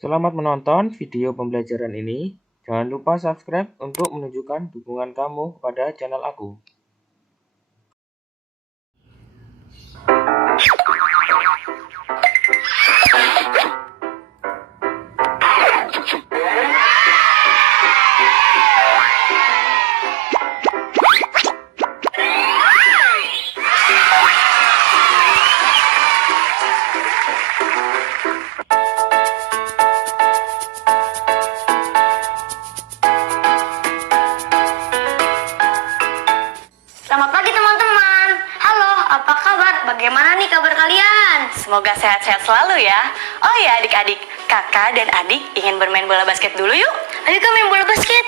Selamat menonton video pembelajaran ini. Jangan lupa subscribe untuk menunjukkan dukungan kamu kepada channel aku. Selamat pagi teman-teman. Halo, apa kabar? Bagaimana nih kabar kalian? Semoga sehat-sehat selalu ya. Oh ya adik-adik, kakak dan adik ingin bermain bola basket dulu yuk. Ayo kita main bola basket.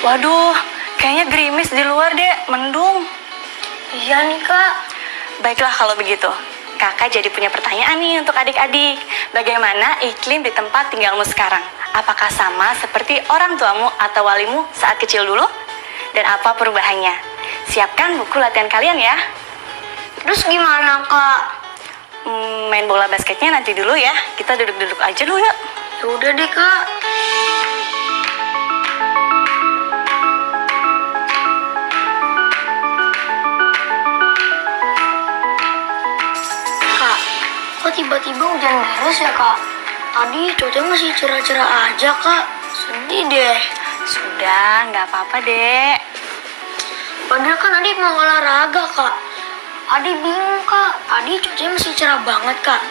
Waduh, kayaknya gerimis di luar deh, mendung. Iya nih kak. Baiklah kalau begitu, kakak jadi punya pertanyaan nih untuk adik-adik. Bagaimana iklim di tempat tinggalmu sekarang? Apakah sama seperti orang tuamu atau walimu saat kecil dulu? Dan apa perubahannya? Siapkan buku latihan kalian ya. Terus gimana kak? Main bola basketnya nanti dulu ya. Kita duduk-duduk aja dulu yuk. Ya udah deh kak. Kak, kok tiba-tiba hujan deras ya kak? Tadi cuaca masih cerah-cerah aja kak. Sedih deh. Sudah, nggak apa-apa dek. Padahal kan adik mau olahraga kak. Adik bingung kak. Tadi cuacanya masih cerah banget kak.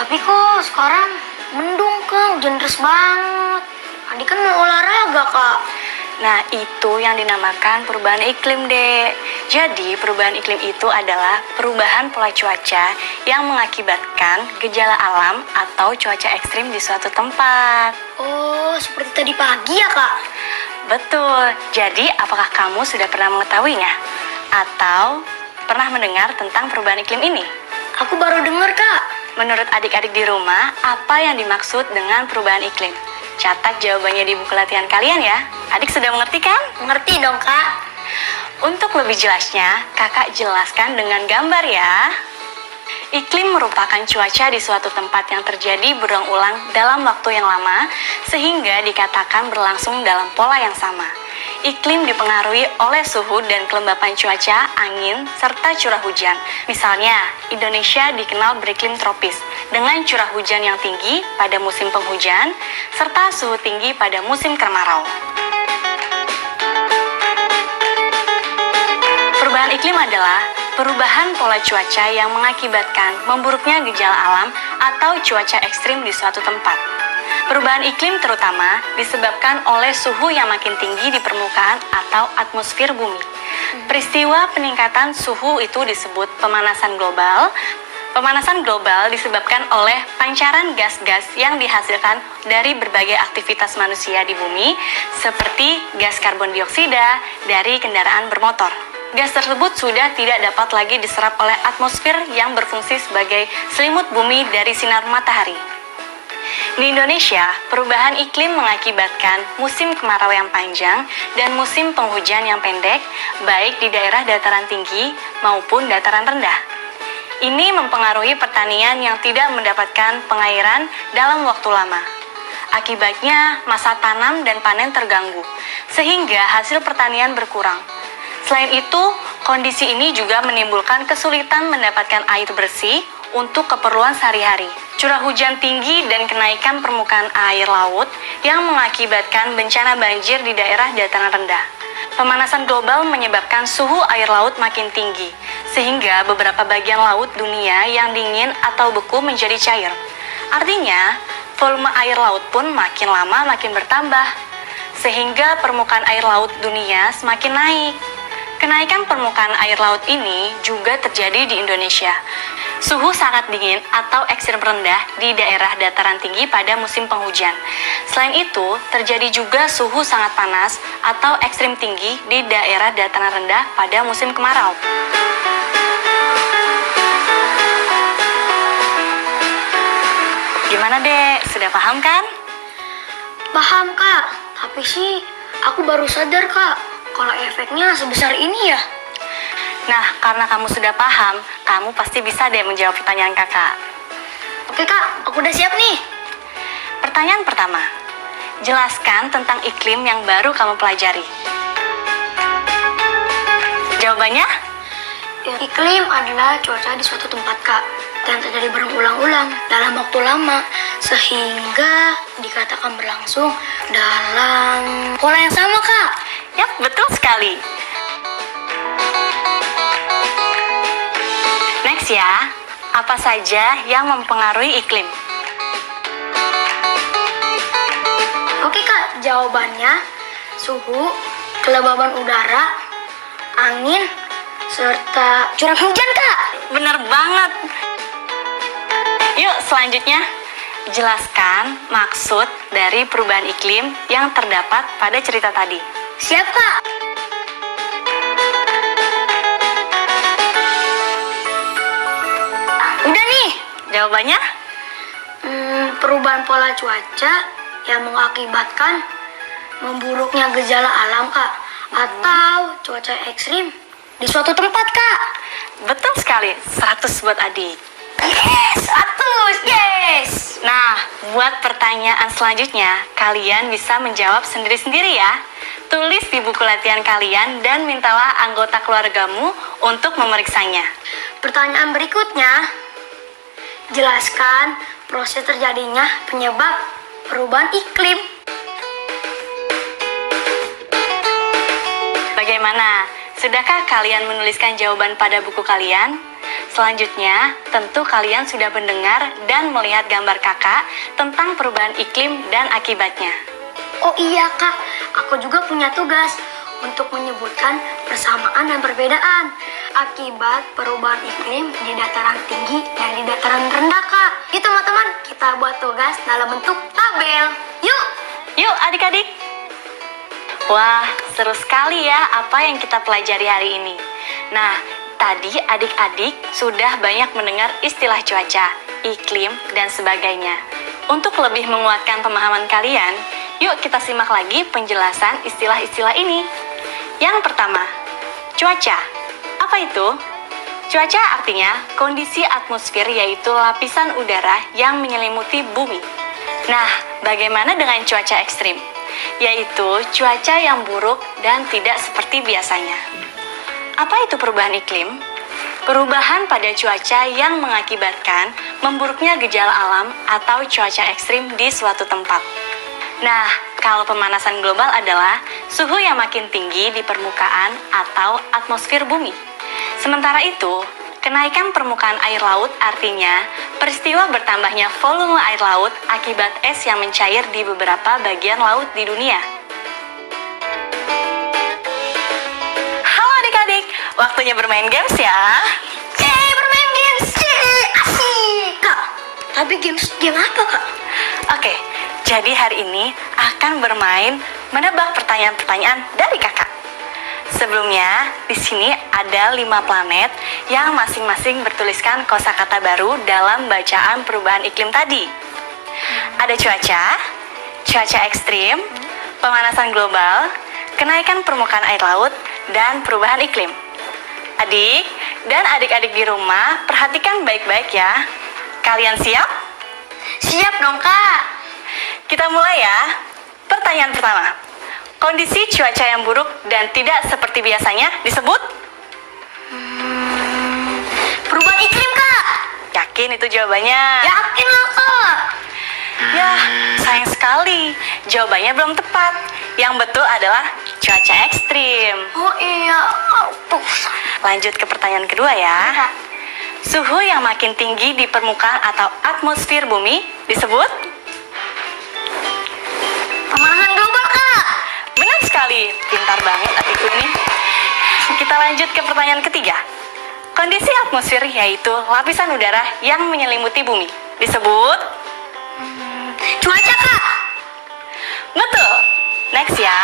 Tapi kok sekarang mendung kak. Hujan deras banget. Adik kan mau olahraga kak. Nah, itu yang dinamakan perubahan iklim, Dek. Jadi, perubahan iklim itu adalah perubahan pola cuaca yang mengakibatkan gejala alam atau cuaca ekstrim di suatu tempat. Oh, seperti tadi pagi ya kak? Betul. Jadi, apakah kamu sudah pernah mengetahuinya? Atau pernah mendengar tentang perubahan iklim ini? Aku baru dengar kak. Menurut adik-adik di rumah, apa yang dimaksud dengan perubahan iklim? Catat jawabannya di buku latihan kalian ya. Adik sudah mengerti kan? Ngerti dong kak. Untuk lebih jelasnya, kakak jelaskan dengan gambar ya. Iklim merupakan cuaca di suatu tempat yang terjadi berulang-ulang dalam waktu yang lama, sehingga dikatakan berlangsung dalam pola yang sama. Iklim dipengaruhi oleh suhu dan kelembapan cuaca, angin, serta curah hujan. Misalnya, Indonesia dikenal beriklim tropis, dengan curah hujan yang tinggi pada musim penghujan, serta suhu tinggi pada musim kemarau. Perubahan iklim adalah perubahan pola cuaca yang mengakibatkan memburuknya gejala alam atau cuaca ekstrim di suatu tempat. Perubahan iklim terutama disebabkan oleh suhu yang makin tinggi di permukaan atau atmosfer bumi. Peristiwa peningkatan suhu itu disebut pemanasan global. Pemanasan global disebabkan oleh pancaran gas-gas yang dihasilkan dari berbagai aktivitas manusia di bumi, seperti gas karbon dioksida dari kendaraan bermotor. Gas tersebut sudah tidak dapat lagi diserap oleh atmosfer yang berfungsi sebagai selimut bumi dari sinar matahari. Di Indonesia, perubahan iklim mengakibatkan musim kemarau yang panjang dan musim penghujan yang pendek, baik di daerah dataran tinggi maupun dataran rendah. Ini mempengaruhi pertanian yang tidak mendapatkan pengairan dalam waktu lama. Akibatnya, masa tanam dan panen terganggu, sehingga hasil pertanian berkurang. Selain itu, kondisi ini juga menimbulkan kesulitan mendapatkan air bersih untuk keperluan sehari-hari. Curah hujan tinggi dan kenaikan permukaan air laut yang mengakibatkan bencana banjir di daerah dataran rendah. Pemanasan global menyebabkan suhu air laut makin tinggi, sehingga beberapa bagian laut dunia yang dingin atau beku menjadi cair. Artinya, volume air laut pun makin lama makin bertambah, sehingga permukaan air laut dunia semakin naik. Kenaikan permukaan air laut ini juga terjadi di Indonesia. Suhu sangat dingin atau ekstrim rendah di daerah dataran tinggi pada musim penghujan. Selain itu, terjadi juga suhu sangat panas atau ekstrim tinggi di daerah dataran rendah pada musim kemarau. Gimana dek, sudah paham kan? Paham kak, tapi sih aku baru sadar kak kalau efeknya sebesar ini ya. Nah, karena kamu sudah paham, kamu pasti bisa deh menjawab pertanyaan kakak. Oke kak, aku udah siap nih. Pertanyaan pertama, jelaskan tentang iklim yang baru kamu pelajari. Jawabannya? Iklim adalah cuaca di suatu tempat kak, dan terjadi berulang-ulang dalam waktu lama, sehingga dikatakan berlangsung dalam pola yang sama kak. Yap, betul sekali. Next ya, apa saja yang mempengaruhi iklim? Oke kak, jawabannya suhu, kelembaban udara, angin, serta curah hujan kak. Bener banget. Yuk selanjutnya, jelaskan maksud dari perubahan iklim yang terdapat pada cerita tadi. Siap kak. Udah nih. Jawabannya? Perubahan pola cuaca yang mengakibatkan memburuknya gejala alam kak, atau cuaca ekstrim di suatu tempat kak. Betul sekali, 100 buat adik. Yes, 100, yes. Nah, buat pertanyaan selanjutnya, kalian bisa menjawab sendiri-sendiri ya. Tulis di buku latihan kalian dan mintalah anggota keluargamu untuk memeriksanya. Pertanyaan berikutnya, jelaskan proses terjadinya penyebab perubahan iklim. Bagaimana? Sudahkah kalian menuliskan jawaban pada buku kalian? Selanjutnya, tentu kalian sudah mendengar dan melihat gambar kakak tentang perubahan iklim dan akibatnya. Oh iya kak, aku juga punya tugas untuk menyebutkan persamaan dan perbedaan akibat perubahan iklim di dataran tinggi dan di dataran rendah kak. Yuk teman-teman, kita buat tugas dalam bentuk tabel. Yuk! Yuk adik-adik. Wah, seru sekali ya apa yang kita pelajari hari ini. Nah, tadi adik-adik sudah banyak mendengar istilah cuaca, iklim, dan sebagainya. Untuk lebih menguatkan pemahaman kalian, yuk kita simak lagi penjelasan istilah-istilah ini. Yang pertama, cuaca. Apa itu? Cuaca artinya kondisi atmosfer, yaitu lapisan udara yang menyelimuti bumi. Nah, bagaimana dengan cuaca ekstrim? Yaitu cuaca yang buruk dan tidak seperti biasanya. Apa itu perubahan iklim? Perubahan pada cuaca yang mengakibatkan memburuknya gejala alam atau cuaca ekstrim di suatu tempat. Nah, kalau pemanasan global adalah suhu yang makin tinggi di permukaan atau atmosfer bumi. Sementara itu, kenaikan permukaan air laut artinya peristiwa bertambahnya volume air laut akibat es yang mencair di beberapa bagian laut di dunia. Halo adik-adik, waktunya bermain games ya. Bermain games, asik kak. Tapi game apa kak? Oke, jadi hari ini akan bermain menebak pertanyaan-pertanyaan dari kakak. Sebelumnya, di sini ada 5 planet yang masing-masing bertuliskan kosakata baru dalam bacaan perubahan iklim tadi. Ada cuaca ekstrim, pemanasan global, kenaikan permukaan air laut, dan perubahan iklim. Adik dan adik-adik di rumah, perhatikan baik-baik ya. Kalian siap? Siap dong kak. Kita mulai ya. Pertanyaan pertama. Kondisi cuaca yang buruk dan tidak seperti biasanya disebut? Perubahan iklim kak. Yakin itu jawabannya? Yakin lah kak. Ya, sayang sekali. Jawabannya belum tepat. Yang betul adalah cuaca ekstrim. Oh iya, Lanjut ke pertanyaan kedua ya. Suhu yang makin tinggi di permukaan atau atmosfer bumi disebut? Pemanasan global kak. Benar sekali, pintar banget adikku ini. Kita lanjut ke pertanyaan ketiga. Kondisi atmosfer yaitu lapisan udara yang menyelimuti bumi disebut? Cuaca kak. Betul. Next ya.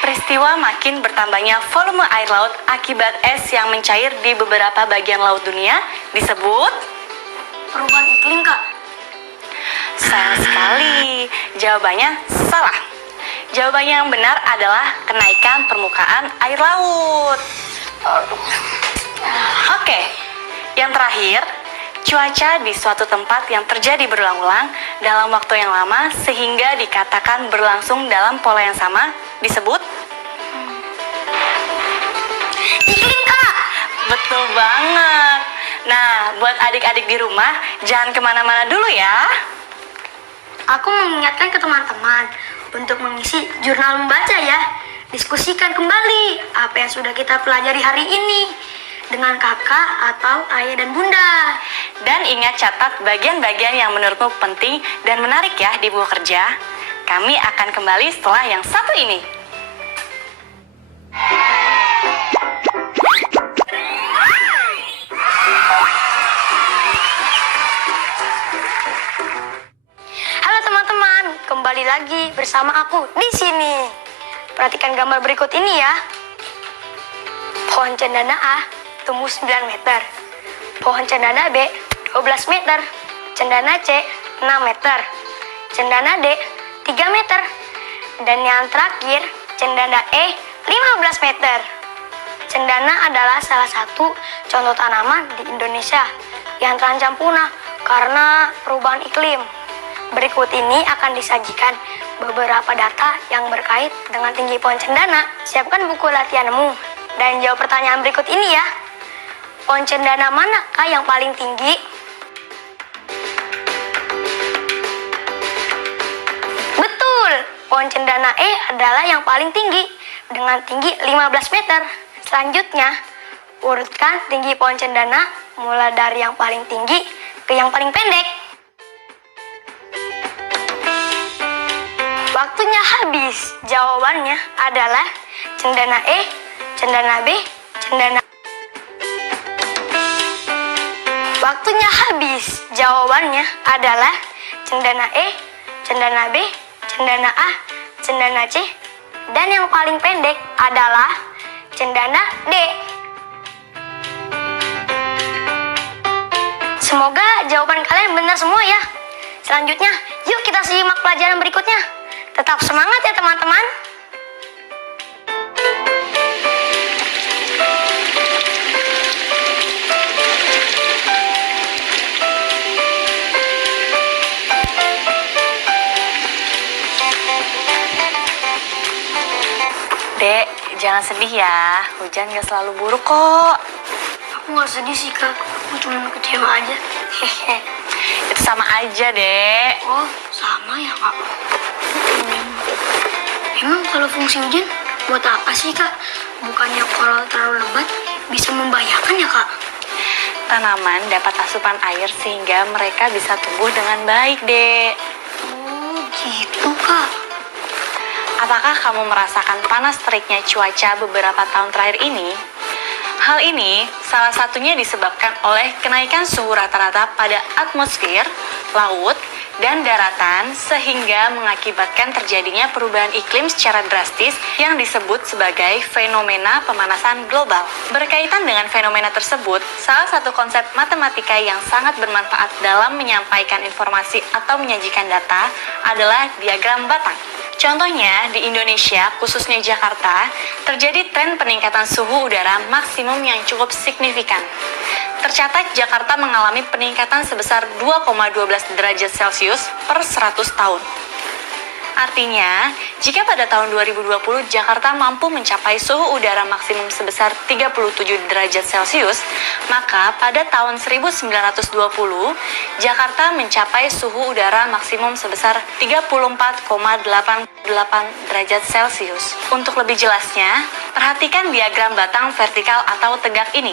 Peristiwa makin bertambahnya volume air laut akibat es yang mencair di beberapa bagian laut dunia disebut? Perubahan iklim kak. Sayang sekali, jawabannya salah. Jawabannya yang benar adalah kenaikan permukaan air laut. Oke, yang terakhir, cuaca di suatu tempat yang terjadi berulang-ulang dalam waktu yang lama sehingga dikatakan berlangsung dalam pola yang sama disebut Iklim, Kak. betul banget. Nah, buat adik-adik di rumah, jangan kemana-mana dulu ya. Aku mengingatkan ke teman-teman untuk mengisi jurnal membaca ya. Diskusikan kembali apa yang sudah kita pelajari hari ini dengan kakak atau ayah dan bunda. Dan ingat catat bagian-bagian yang menurutmu penting dan menarik ya di buku kerja. Kami akan kembali setelah yang satu ini. Halo teman-teman, kembali lagi bersama aku di sini. Perhatikan gambar berikut ini ya. Pohon cendana A tumbuh 9 meter. Pohon cendana B 12 meter. Cendana C 6 meter. Cendana D 3 meter. Dan yang terakhir, cendana E 15 meter. Cendana adalah salah satu contoh tanaman di Indonesia yang terancam punah karena perubahan iklim. Berikut ini akan disajikan beberapa data yang berkait dengan tinggi pohon cendana. Siapkan buku latihanmu dan jawab pertanyaan berikut ini ya. Pohon cendana manakah yang paling tinggi? Betul, pohon cendana E adalah yang paling tinggi dengan tinggi 15 meter. Selanjutnya, urutkan tinggi pohon cendana mulai dari yang paling tinggi ke yang paling pendek. Waktunya habis. Jawabannya adalah cendana E, cendana B, cendana. Waktunya habis. Jawabannya adalah cendana E, cendana B, cendana A, cendana C, dan yang paling pendek adalah cendana D. Semoga jawaban kalian benar semua ya. Selanjutnya, yuk kita simak pelajaran berikutnya. Tetap semangat ya teman-teman. Dek, jangan sedih ya. Hujan gak selalu buruk kok. Aku gak sedih sih kak, aku cuma kecewa aja. Hehe. Itu sama aja, Dek. Oh, sama ya kak. Emang kalau fungsi hujan buat apa sih kak? Bukannya kalau terlalu lebat bisa membahayakan ya kak? Tanaman dapat asupan air sehingga mereka bisa tumbuh dengan baik, Dek. Oh gitu kak. Apakah kamu merasakan panas teriknya cuaca beberapa tahun terakhir ini? Hal ini salah satunya disebabkan oleh kenaikan suhu rata-rata pada atmosfer, laut, dan daratan sehingga mengakibatkan terjadinya perubahan iklim secara drastis yang disebut sebagai fenomena pemanasan global. Berkaitan dengan fenomena tersebut, salah satu konsep matematika yang sangat bermanfaat dalam menyampaikan informasi atau menyajikan data adalah diagram batang. Contohnya, di Indonesia, khususnya Jakarta, terjadi tren peningkatan suhu udara maksimum yang cukup signifikan. Tercatat Jakarta mengalami peningkatan sebesar 2,12 derajat Celcius per 100 tahun. Artinya, jika pada tahun 2020 Jakarta mampu mencapai suhu udara maksimum sebesar 37 derajat Celcius, maka pada tahun 1920 Jakarta mencapai suhu udara maksimum sebesar 34,88 derajat Celcius. Untuk lebih jelasnya, perhatikan diagram batang vertikal atau tegak ini.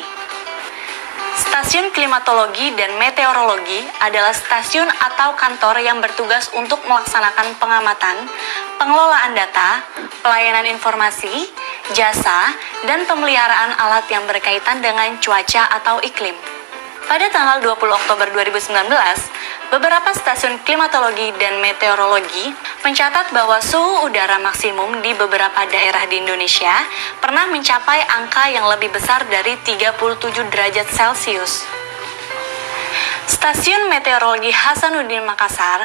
Stasiun Klimatologi dan Meteorologi adalah stasiun atau kantor yang bertugas untuk melaksanakan pengamatan, pengelolaan data, pelayanan informasi, jasa, dan pemeliharaan alat yang berkaitan dengan cuaca atau iklim. Pada tanggal 20 Oktober 2019, beberapa stasiun klimatologi dan meteorologi mencatat bahwa suhu udara maksimum di beberapa daerah di Indonesia pernah mencapai angka yang lebih besar dari 37 derajat Celcius. Stasiun Meteorologi Hasanuddin Makassar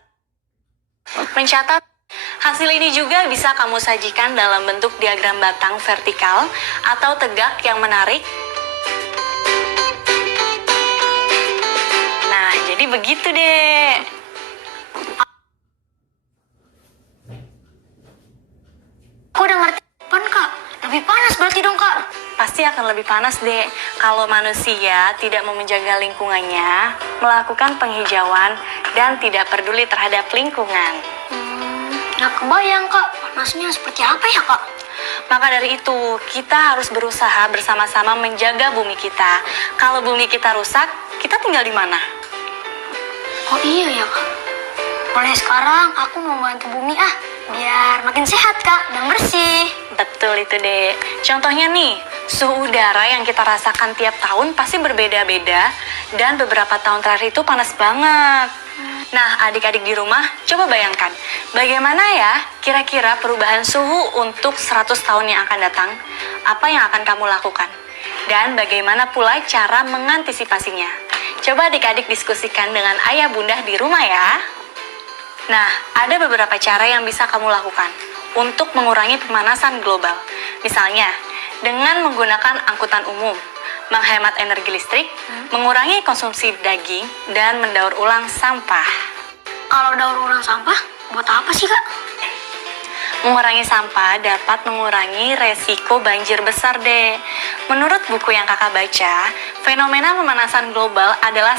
Mencatat hasil ini juga bisa kamu sajikan dalam bentuk diagram batang vertikal atau tegak yang menarik. Nah, jadi begitu deh. Aku udah ngerti pan kak. Lebih panas berarti dong kak. Pasti akan lebih panas, Dek, kalau manusia tidak mau menjaga lingkungannya, melakukan penghijauan, dan tidak peduli terhadap lingkungan. Nggak kebayang kak, panasnya seperti apa ya kak? Maka dari itu, kita harus berusaha bersama-sama menjaga bumi kita. Kalau bumi kita rusak, kita tinggal di mana? Oh iya ya kak. Mulai sekarang aku mau bantu bumi biar makin sehat kak dan bersih. Betul itu, Dek. Contohnya nih, suhu udara yang kita rasakan tiap tahun pasti berbeda-beda dan beberapa tahun terakhir itu panas banget. Nah, adik-adik di rumah, coba bayangkan, bagaimana ya kira-kira perubahan suhu untuk 100 tahun yang akan datang? Apa yang akan kamu lakukan? Dan bagaimana pula cara mengantisipasinya? Coba adik-adik diskusikan dengan ayah bunda di rumah ya. Nah, ada beberapa cara yang bisa kamu lakukan untuk mengurangi pemanasan global. Misalnya, dengan menggunakan angkutan umum, menghemat energi listrik, mengurangi konsumsi daging, dan mendaur ulang sampah. Kalau daur ulang sampah, buat apa sih kak? Mengurangi sampah dapat mengurangi resiko banjir besar deh. Menurut buku yang kakak baca, fenomena pemanasan global adalah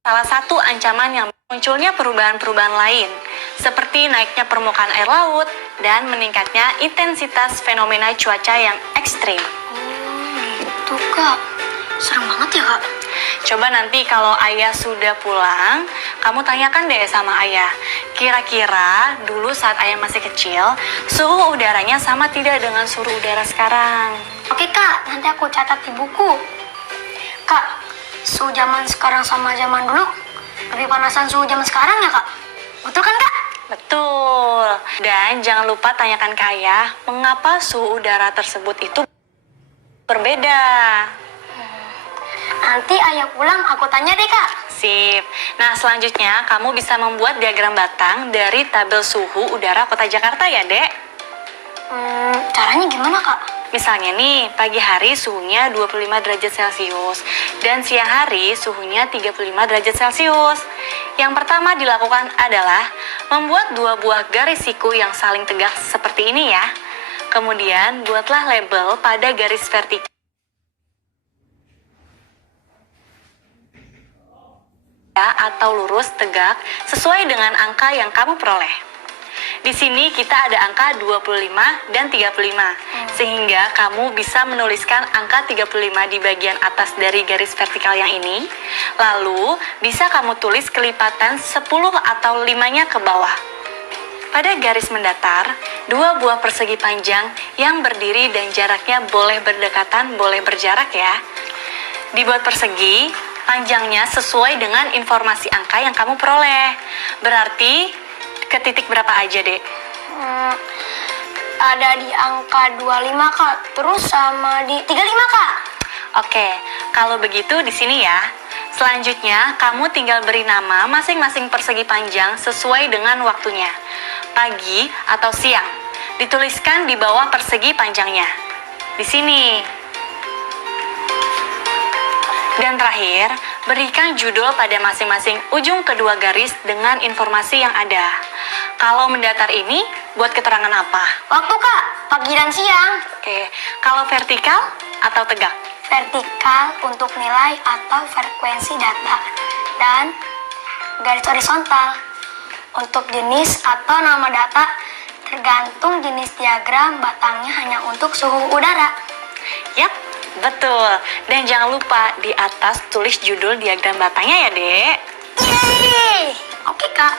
salah satu ancaman yang munculnya perubahan-perubahan lain, seperti naiknya permukaan air laut dan meningkatnya intensitas fenomena cuaca yang ekstrim. Gitu kak, serem banget ya kak. Coba nanti kalau ayah sudah pulang, kamu tanyakan deh sama ayah, kira-kira dulu saat ayah masih kecil, suhu udaranya sama tidak dengan suhu udara sekarang? Oke kak, nanti aku catat di buku. Kak, suhu zaman sekarang sama zaman dulu lebih panasan suhu zaman sekarang ya kak? Betul kan kak? Betul. Dan jangan lupa tanyakan ke ayah, mengapa suhu udara tersebut itu berbeda. Nanti ayah pulang aku tanya deh kak. Sip. Nah, selanjutnya kamu bisa membuat diagram batang dari tabel suhu udara kota Jakarta ya, Dek? Caranya gimana kak? Misalnya nih, pagi hari suhunya 25 derajat Celcius dan siang hari suhunya 35 derajat Celcius. Yang pertama dilakukan adalah membuat dua buah garis siku yang saling tegak seperti ini ya. Kemudian buatlah label pada garis vertikal atau lurus tegak sesuai dengan angka yang kamu peroleh. Di sini kita ada angka 25 dan 35, sehingga kamu bisa menuliskan angka 35 di bagian atas dari garis vertikal yang ini, lalu bisa kamu tulis kelipatan 10 atau 5-nya ke bawah. Pada garis mendatar, dua buah persegi panjang yang berdiri dan jaraknya boleh berdekatan, boleh berjarak ya. Dibuat persegi, panjangnya sesuai dengan informasi angka yang kamu peroleh. Berarti ke titik berapa aja, Dek? Ada di angka 25 kak, terus sama di 35 kak. Oke, kalau begitu di sini ya. Selanjutnya, kamu tinggal beri nama masing-masing persegi panjang sesuai dengan waktunya. Pagi atau siang. Dituliskan di bawah persegi panjangnya. Di sini. Dan terakhir, berikan judul pada masing-masing ujung kedua garis dengan informasi yang ada. Kalau mendatar ini, buat keterangan apa? Waktu kak, pagi dan siang. Oke, kalau vertikal atau tegak? Vertikal untuk nilai atau frekuensi data. Dan garis horizontal untuk jenis atau nama data tergantung jenis diagram batangnya hanya untuk suhu udara. Yap, betul. Dan jangan lupa di atas tulis judul diagram batangnya ya, Dek. Yeay! Oke, Kak.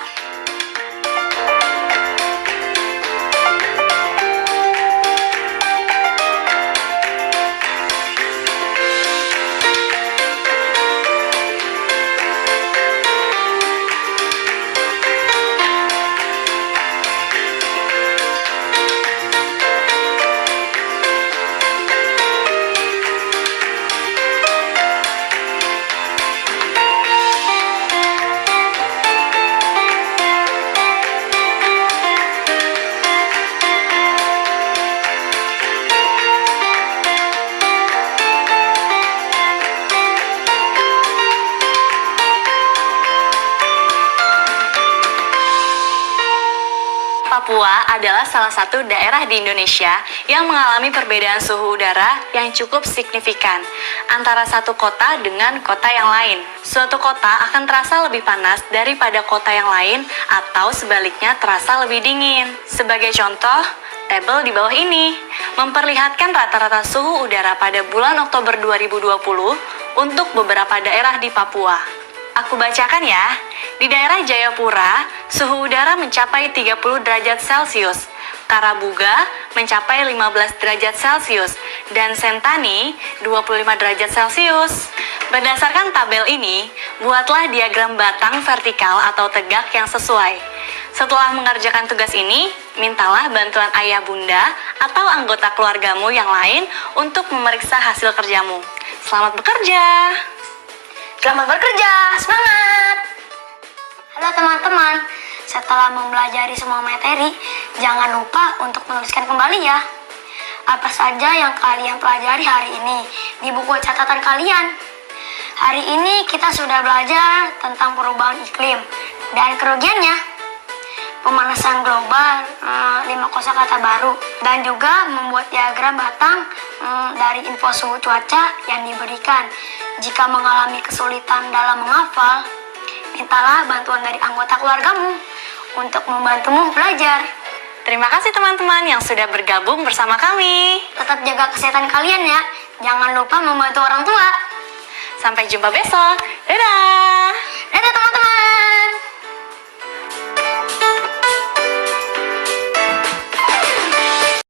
Papua adalah salah satu daerah di Indonesia yang mengalami perbedaan suhu udara yang cukup signifikan antara satu kota dengan kota yang lain. Suatu kota akan terasa lebih panas daripada kota yang lain atau sebaliknya terasa lebih dingin. Sebagai contoh, tabel di bawah ini memperlihatkan rata-rata suhu udara pada bulan Oktober 2020 untuk beberapa daerah di Papua. Aku bacakan ya. Di daerah Jayapura, suhu udara mencapai 30 derajat Celcius, Karabuga mencapai 15 derajat Celcius, dan Sentani 25 derajat Celcius. Berdasarkan tabel ini, buatlah diagram batang vertikal atau tegak yang sesuai. Setelah mengerjakan tugas ini, mintalah bantuan ayah bunda atau anggota keluargamu yang lain untuk memeriksa hasil kerjamu. Selamat bekerja! Selamat bekerja, semangat! Halo teman-teman, setelah mempelajari semua materi, jangan lupa untuk menuliskan kembali ya. Apa saja yang kalian pelajari hari ini di buku catatan kalian. Hari ini kita sudah belajar tentang perubahan iklim dan kerugiannya, pemanasan global, 5 kosakata baru, dan juga membuat diagram batang dari info suhu cuaca yang diberikan. Jika mengalami kesulitan dalam menghafal, mintalah bantuan dari anggota keluargamu untuk membantumu belajar. Terima kasih teman-teman yang sudah bergabung bersama kami. Tetap jaga kesehatan kalian ya. Jangan lupa membantu orang tua. Sampai jumpa besok. Dadah!